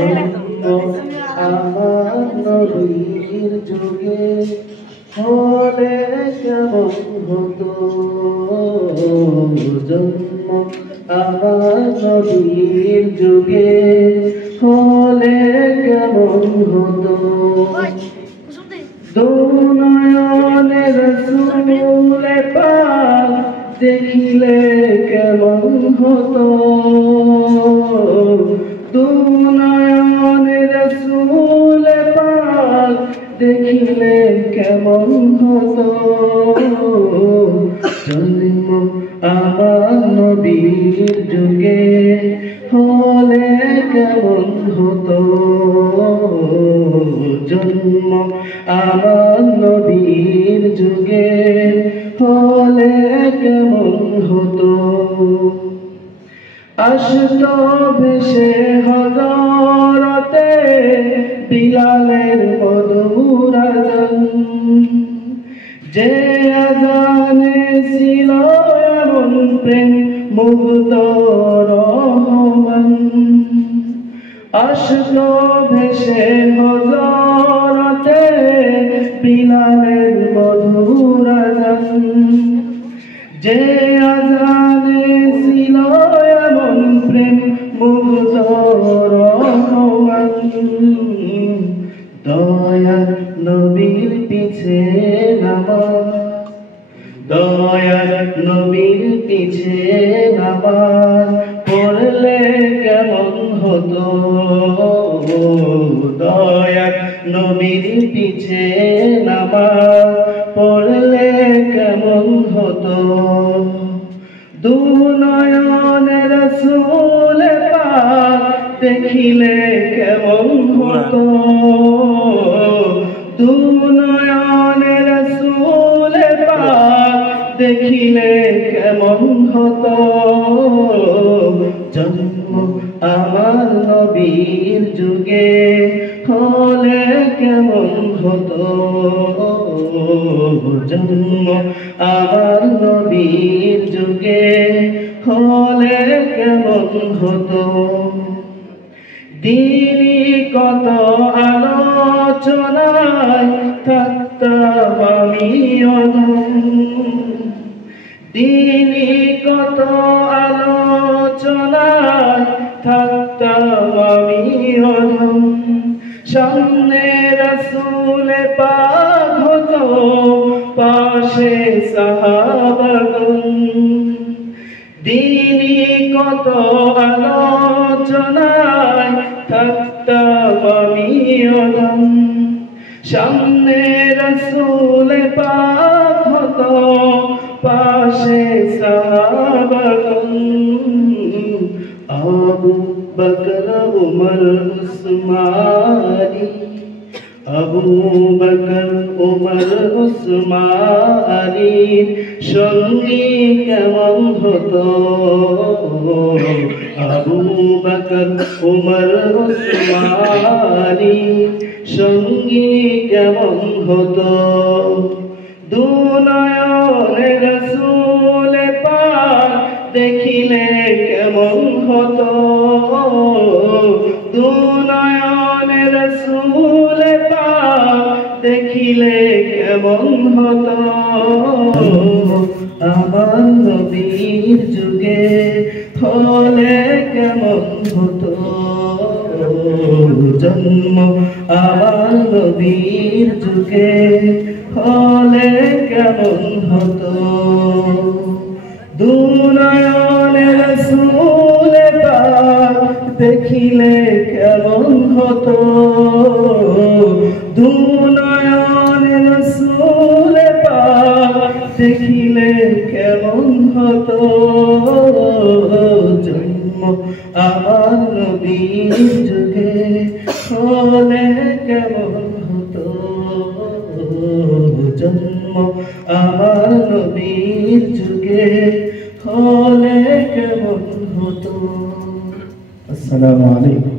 জন্ম আমার নবীর যুগে হলে কেমন হতো, জন্ম আমার নবীর যুগে হলে কেমন হতো। দুনয়নে রাসূল পাক দেখিলে কেমন হতো, দুনয়নে রাসূল পাক দেখিলে কেমন হতো। জন্ম আমার নবীর যুগে হলে কেমন হতো, জন্ম আমার নবীর যুগে হলে কেমন হতো। আসত ভেসে হযরতে বিলালের মধুর আযান, যে আযানে ছিল এমন প্রেম মুগ্ধ রহমান। আসত ভেসে হযরতে বিলালের মধুর আযান, যে আযানে ছিল এমন প্রেম মুগ্ধ রহমান। দয়ার নবীর পিছে নামাজ, দয়ার নবীর পিছে নামাজ পড়লে কেমন হতো, দয়ার নবীর পিছে নামাজ পড়লে কেমন হতো। দুনয়নে রাসূল পাক দেখিলে কেমন হতো, দুনয়নে রাসূল পাক দেখিলে কেমন হতো। জন্ম আমার নবীর যুগে হলে কেমন হতো, জন্ম আমার নবীর যুগে হলে কেমন হতো। দিনই কত আলোচনায় থাকতাম আমি অধম, দিনই কত আলোচনায় থাকতাম আমি অধম। সামনে রাসূল পাক হতো, পাশে সাহাবাগণ, দিনই কত আলোচনায় থাকতাম আমি অধম। সামনে রাসূল পাক হতো, পাশে সাহাবাগণ, আবু বকর উমর উসমানী, আবু বকর উমর উসমানীর সঙ্গী কেমন হতো, আবু বকর উমর উসমানীর সঙ্গী কেমন হতো। দুনয়নে রাসূল পাক দেখিলে কেমন হতো, দুনয়নে রাসূল পাক দেখিলে কেমন হতো। আমার নবীর যুগে হলে কেমন হতো, জন্ম আমার নবীর যুগে হলে কেমন হতো। দুনয়নে রাসূল পাক দেখিলে কেমন হতো, দুনয়নে রাসূল পাক দেখিলে কেমন হতো। জন্ম আমার নবীর যুগে হলে কেমন হতো, জন্ম আমার নবীর যুগে হলে কেমন হতো। আসসালামু আলাইকুম।